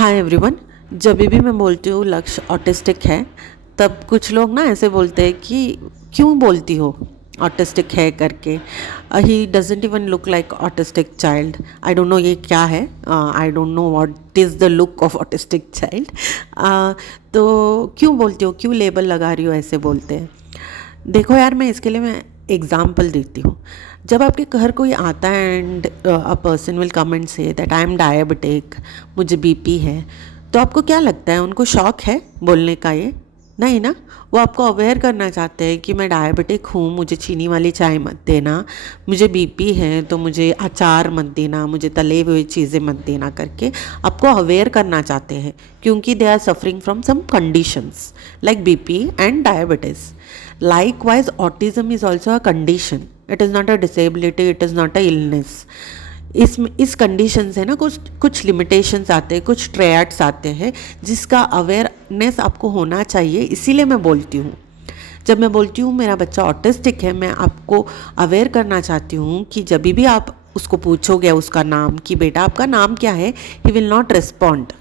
Hi everyone. जब भी मैं बोलती हूँ लक्ष्य ऑटिस्टिक है, तब कुछ लोग ना ऐसे बोलते हैं कि क्यों बोलती हो ऑटिस्टिक है करके। He doesn't even look like autistic child. I don't know ये क्या है। I don't know what is the look of autistic child. तो क्यों बोलती हो, क्यों लेबल लगा रही हो, ऐसे बोलते हैं। देखो यार, मैं इसके लिए मैं एग्जाम्पल देती हूँ। जब आपके घर कोई आता है and a person will come and say that I am diabetic, मुझे बीपी है, तो आपको क्या लगता है? उनको शौक है बोलने का? ये नहीं ना। वो आपको अवेयर करना चाहते हैं कि मैं डायबिटिक हूँ, मुझे चीनी वाली चाय मत देना, मुझे बीपी है तो मुझे अचार मत देना, मुझे तले हुए चीज़ें मत देना करके आपको अवेयर करना चाहते हैं, क्योंकि they are suffering from some conditions like BP and diabetes. Likewise, autism is also a condition. It is not a disability, it is not a illness. इस कंडीशन से ना कुछ लिमिटेशंस आते हैं, कुछ ट्रेड्स आते हैं जिसका अवेयरनेस आपको होना चाहिए. इसीलिए मैं बोलती हूँ, जब मैं बोलती हूँ मेरा बच्चा ऑटिस्टिक है, मैं आपको अवेयर करना चाहती हूँ कि जब भी आप उसको पूछोगे उसका नाम कि बेटा आपका नाम क्या है, he will not respond,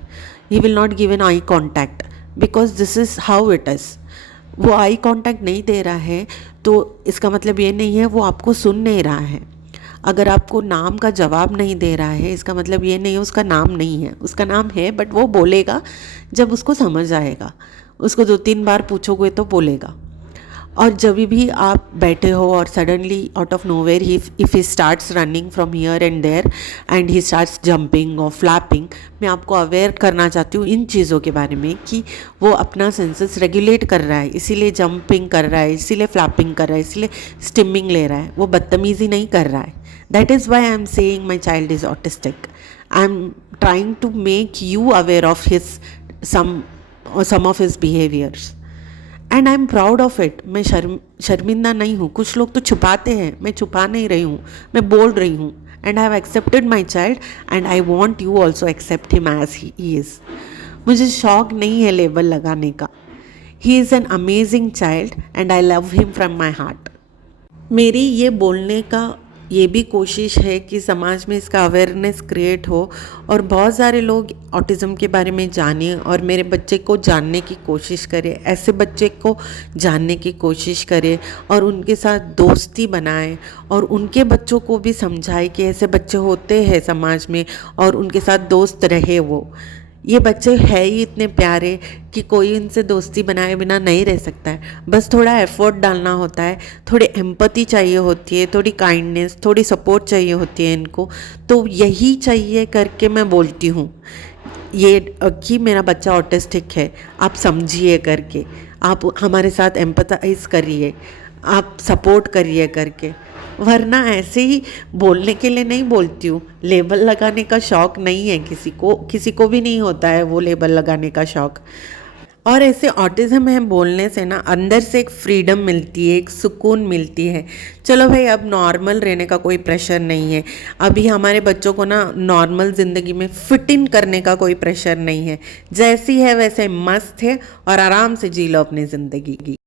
he will not give an eye contact, because this is how it is. वो आई कांटेक्ट नहीं दे रहा है तो इसका मतलब ये नहीं है वो आपको सुन नहीं रहा है. अगर आपको नाम का जवाब नहीं दे रहा है, इसका मतलब ये नहीं है उसका नाम नहीं है. उसका नाम है, बट वो बोलेगा जब उसको समझ आएगा. उसको 2-3 बार पूछोगे तो बोलेगा. और जब भी आप बैठे हो और suddenly out of nowhere if he starts running from here and there and he starts jumping और फ्लैपिंग, मैं आपको अवेयर करना चाहती हूँ इन चीज़ों के बारे में कि वो अपना सेंसेस रेगुलेट कर रहा है, इसीलिए जंपिंग कर रहा है, इसीलिए फ्लैपिंग कर रहा है, इसीलिए स्टिमिंग ले रहा है. वो बदतमीज़ी नहीं कर रहा है. That is why I am saying my child is autistic. I am trying to make you aware of his some of his behaviours and I am proud of it. मैं शर्मिंदा नहीं हूँ. कुछ लोग तो छुपाते हैं, मैं छुपा नहीं रही हूँ, मैं बोल रही हूँ. And I have accepted my child and I want you also accept him as he is. मुझे शौक नहीं है लेबल लगाने का. He is an amazing child and I love him from my heart. मेरी ये बोलने का ये भी कोशिश है कि समाज में इसका अवेयरनेस क्रिएट हो और बहुत सारे लोग ऑटिज़म के बारे में जानें और मेरे बच्चे को जानने की कोशिश करें, ऐसे बच्चे को जानने की कोशिश करें और उनके साथ दोस्ती बनाएं और उनके बच्चों को भी समझाएं कि ऐसे बच्चे होते हैं समाज में और उनके साथ दोस्त रहे. वो ये बच्चे हैं ही इतने प्यारे कि कोई इनसे दोस्ती बनाए बिना नहीं रह सकता है. बस थोड़ा एफर्ट डालना होता है, थोड़ी एम्पैथी चाहिए होती है, थोड़ी काइंडनेस, थोड़ी सपोर्ट चाहिए होती है इनको. तो यही चाहिए करके मैं बोलती हूँ ये कि मेरा बच्चा ऑटिस्टिक है, आप समझिए करके, आप हमारे साथ एम्पैथाइज करिए, आप सपोर्ट करिए करके. वरना ऐसे ही बोलने के लिए नहीं बोलती हूँ. लेबल लगाने का शौक़ नहीं है किसी को भी नहीं होता है वो लेबल लगाने का शौक़. और ऐसे ऑटिज़म है बोलने से ना अंदर से एक फ्रीडम मिलती है, एक सुकून मिलती है. चलो भाई, अब नॉर्मल रहने का कोई प्रेशर नहीं है. अभी हमारे बच्चों को ना नॉर्मल ज़िंदगी में फिट इन करने का कोई प्रेशर नहीं है. जैसी है वैसे मस्त है और आराम से जी लो अपनी ज़िंदगी.